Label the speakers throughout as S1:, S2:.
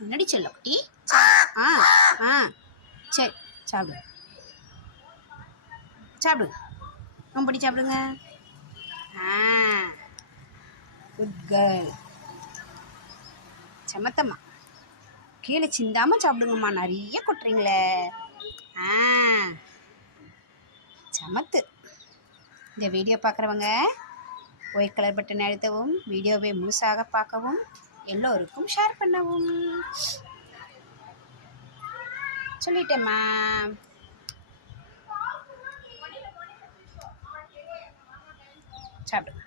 S1: என்னடி செல்ல குட்டி. ஆ. ஆ சரி சாப்பிடு. சாப்பிடு. ரொம்படி சாப்பிடுங்க. ஆ. குட் கேர்ள் சமத்தம்மா. கீழே சிந்தாமல் சாப்பிடுங்கம்மா. நிறைய கொட்டுறீங்களே. ஆ. சமத்து. இந்த வீடியோ பார்க்குறவங்க ஒயிட் கலர் பட்டன் அழுத்தவும் வீடியோவை முழுசாக பார்க்கவும் எல்லோருக்கும் ஷேர் பண்ணவும். சொல்லிட்டேம்மா சாப்பிடுங்க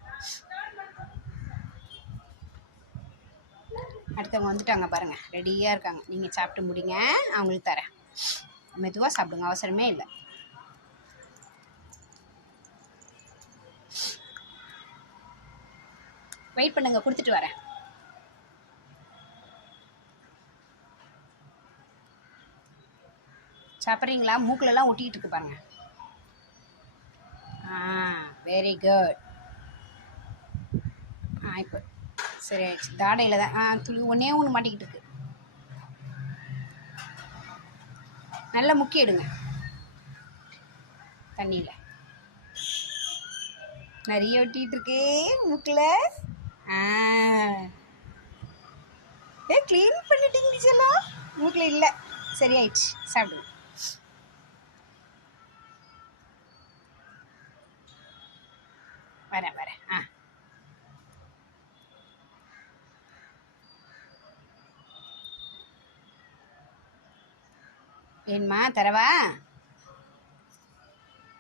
S1: அடுத்தவங்க வந்துட்டாங்க பாருங்க. ரெடியாக இருக்காங்க. நீங்கள் சாப்பிட்டு முடிங்க. அவங்களுக்கு தரேன். மெதுவாக சாப்பிடுங்க. அவசரமே இல்லை. வெயிட் பண்ணுங்க. கொடுத்துட்டு வரேன். சாப்பிட்றீங்களா? மூக்கிலலாம் ஒட்டிக்கிட்டு இருக்கு பாருங்க. ஆ வெரி குட் ஆ இப்போ சரி ஆயிடுச்சு. தாடையில் தான். ஆ துளி ஒன்றே ஒன்று மாட்டிக்கிட்டு இருக்கு. நல்லா முக்கி எடுங்க. தண்ணியில். நிறைய ஒட்டிகிட்டு இருக்கே மூக்கில். ஆ. ஏ க்ளீன் பண்ணிட்டீங்க டீச்சர்லாம் மூக்கில் இல்லை. சரியாயிடுச்சு சாப்பிடுங்க. வரேன் வரேன் ஆ வேணுமா தரவா